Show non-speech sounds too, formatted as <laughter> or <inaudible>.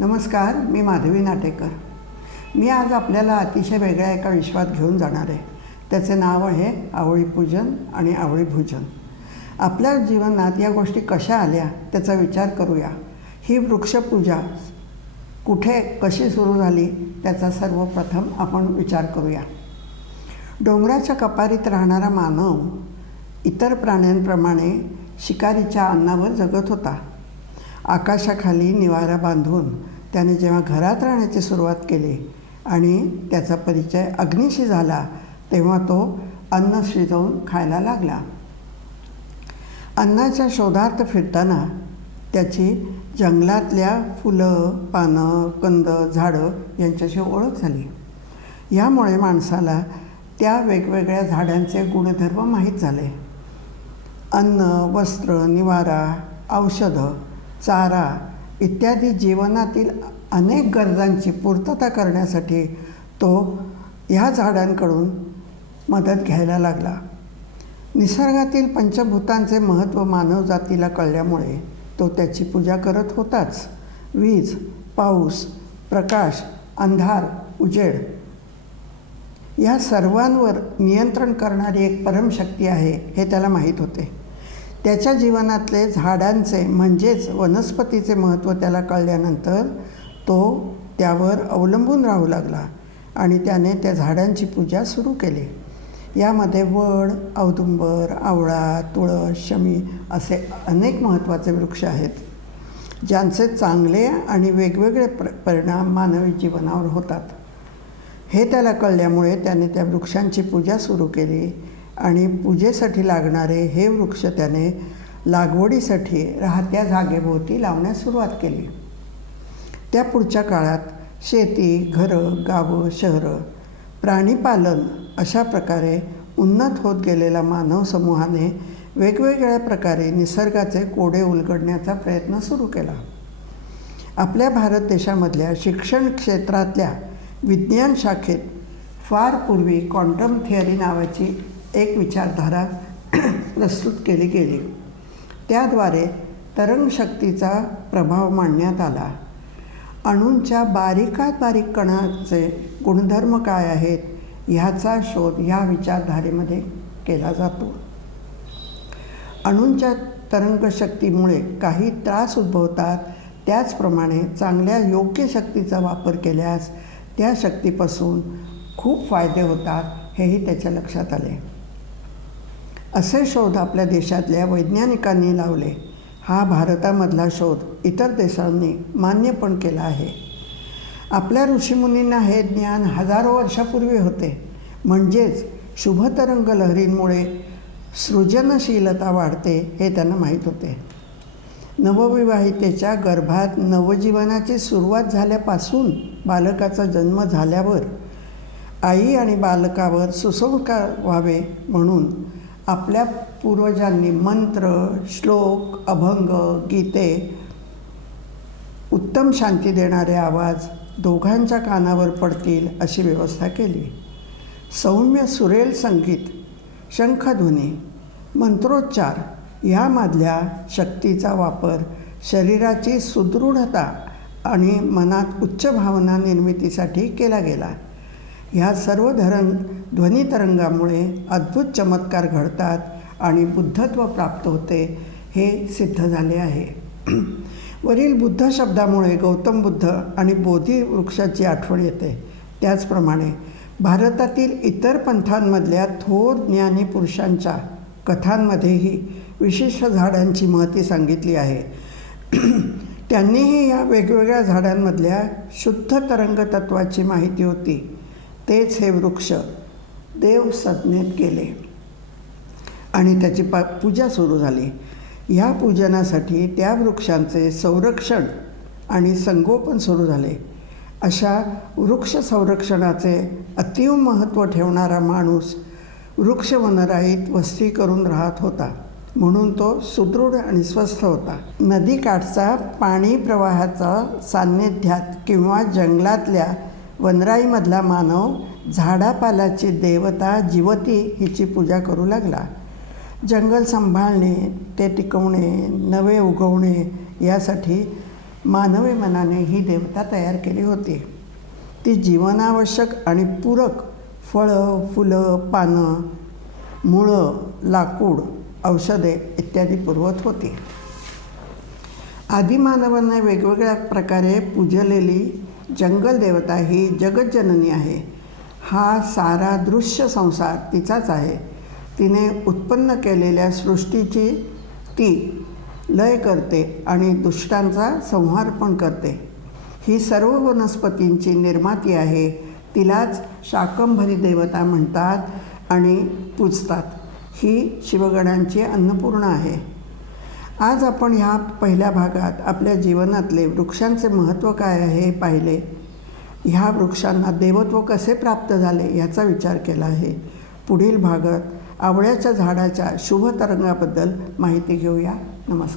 नमस्कार मी माधवी नाटेकर. मी आज आपल्याला अतिशय वेगळ्या एका विश्वात घेऊन जाणार आहे. त्याचे नाव आहे आवळी पूजन आणि आवळी भोजन. आपल्या जीवनात या गोष्टी कशा आल्या त्याचा विचार करूया. ही वृक्षपूजा कुठे कशी सुरू झाली त्याचा सर्वप्रथम आपण विचार करूया. डोंगराच्या कपारीत राहणारा मानव इतर प्राण्यांप्रमाणे शिकारीच्या अन्नावर जगत होता. आकाशाखाली निवारा बांधून त्याने जेव्हा घरात राहण्याची सुरुवात केली आणि त्याचा परिचय अग्नीशी झाला तेव्हा तो अन्न शिजवून खायला लागला. अन्नाच्या शोधार्थ फिरताना त्याची जंगलातल्या फुलं पानं कंद झाडं यांच्याशी ओळख झाली. यामुळे माणसाला त्या वेगवेगळ्या झाडांचे गुणधर्म माहीत झाले. अन्न वस्त्र निवारा औषधं चारा इत्यादी जीवनातील अनेक गरजांची पूर्तता करण्यासाठी तो ह्या झाडांकडून मदत घ्यायला लागला. निसर्गातील पंचभूतांचे महत्त्व मानवजातीला कळल्यामुळे तो त्याची पूजा करत होताच. वीज पाऊस प्रकाश अंधार उजेड या सर्वांवर नियंत्रण करणारी एक परमशक्ती आहे हे त्याला माहीत होते. त्याच्या जीवनातले झाडांचे म्हणजेच वनस्पतीचे महत्त्व त्याला कळल्यानंतर तो त्यावर अवलंबून राहू लागला आणि त्याने त्या झाडांची पूजा सुरू केली. यामध्ये वड औदुंबर आवळा तुळस शमी असे अनेक महत्त्वाचे वृक्ष आहेत ज्यांचे चांगले आणि वेगवेगळे प्र परिणाम मानवी जीवनावर होतात. हे त्याला कळल्यामुळे त्याने त्या वृक्षांची पूजा सुरू केली आणि पूजेसाठी लागणारे हे वृक्ष त्याने लागवडीसाठी राहत्या जागेभोवती लावण्यास सुरुवात केली. त्या पुढच्या काळात शेती घरं गावं शहरं प्राणीपालन अशा प्रकारे उन्नत होत गेलेल्या मानव समूहाने वेगवेगळ्या प्रकारे निसर्गाचे कोडे उलगडण्याचा प्रयत्न सुरू केला. आपल्या भारत देशामधल्या शिक्षण क्षेत्रातल्या विज्ञान शाखेत फार पूर्वी क्वांटम थिअरी नावाची एक विचारधारा <clears throat> प्रस्तुत केली गेली. त्याद्वारे तरंगशक्तीचा प्रभाव मांडण्यात आला. अणूंच्या बारीकात बारीक कणाचे गुणधर्म काय आहेत ह्याचा शोध ह्या विचारधारेमध्ये केला जातो. अणूंच्या तरंगशक्तीमुळे काही त्रास उद्भवतात त्याचप्रमाणे चांगल्या योग्य शक्तीचा वापर केल्यास त्या शक्तीपासून खूप फायदे होतात हेही त्याच्या लक्षात आले. असे शोध आपल्या देशातल्या वैज्ञानिकांनी लावले. हा भारतामधला शोध इतर देशांनी मान्य पण केला आहे. आपल्या ऋषीमुनींना हे ज्ञान हजारो वर्षापूर्वी होते. म्हणजेच शुभतरंग लहरींमुळे सृजनशीलता वाढते हे त्यांना माहीत होते. नवविवाहितेच्या गर्भात नवजीवनाची सुरुवात झाल्यापासून बालकाचा जन्म झाल्यावर आई आणि बालकावर सुसंस्कार व्हावे म्हणून आपल्या पूर्वजांनी मंत्र श्लोक अभंग गीते उत्तम शांती देणारे आवाज दोघांच्या कानावर पडतील अशी व्यवस्था केली. सौम्य सुरेल संगीत शंखध्वनी मंत्रोच्चार यामधल्या शक्तीचा वापर शरीराची सुदृढता आणि मनात उच्च भावना निर्मितीसाठी केला गेला. ह्या सर्व धरण ध्वनितरंगामुळे अद्भुत चमत्कार घडतात आणि बुद्धत्व प्राप्त होते हे सिद्ध झाले आहे. <clears throat> वरील बुद्ध शब्दामुळे गौतम बुद्ध आणि बोधी वृक्षाची आठवण येते. त्याचप्रमाणे भारतातील इतर पंथांमधल्या थोर ज्ञानी पुरुषांच्या कथांमध्येही विशिष्ट झाडांची महती सांगितली आहे. <clears throat> त्यांनीही या वेगवेगळ्या झाडांमधल्या शुद्ध तरंग तत्वाची माहिती होती. तेच हे वृक्ष देव संज्ञेत आणि त्याची पा पूजा सुरू झाली. ह्या पूजनासाठी त्या वृक्षांचे संरक्षण आणि संगोपन सुरू झाले. अशा वृक्ष संरक्षणाचे अतीव महत्त्व ठेवणारा माणूस वृक्षवनराईत वस्ती करून राहत होता. म्हणून तो सुदृढ आणि स्वस्थ होता. नदीकाठचा पाणी प्रवाहाचा सान्निध्यात किंवा जंगलातल्या वनराईमधला मानव झाडापालाची देवता जीवती हिची पूजा करू लागला. जंगल सांभाळणे ते टिकवणे नवे उगवणे यासाठी मानवी मनाने ही देवता तयार केली होती. ती जीवनावश्यक आणि पूरक फळं फुलं पानं मुळं लाकूड औषधे इत्यादी पुरवत होती. आदिमानवांना वेगवेगळ्या प्रकारे पूजलेली जंगल देवता ही जगज्जननी आहे. हा सारा दृश्य संसार तिचाच आहे. तिने उत्पन्न केलेल्या सृष्टीची ती लय करते आणि दुष्टांचा संहार पण करते. ही सर्व वनस्पतींची निर्माती आहे तिलाच शाकंभरी देवता म्हणतात आणि पूजतात. ही शिवगणांची अन्नपूर्ण आहे. आज आपण ह्या पहिल्या भागात आपल्या जीवनातले वृक्षांचे महत्त्व काय आहे हे पाहिले. ह्या वृक्षांना देवत्व कसे प्राप्त झाले याचा विचार केला आहे. पुढील भागात आवळ्याच्या झाडाच्या शुभ तरंगाबद्दल माहिती घेऊया. नमस्कार.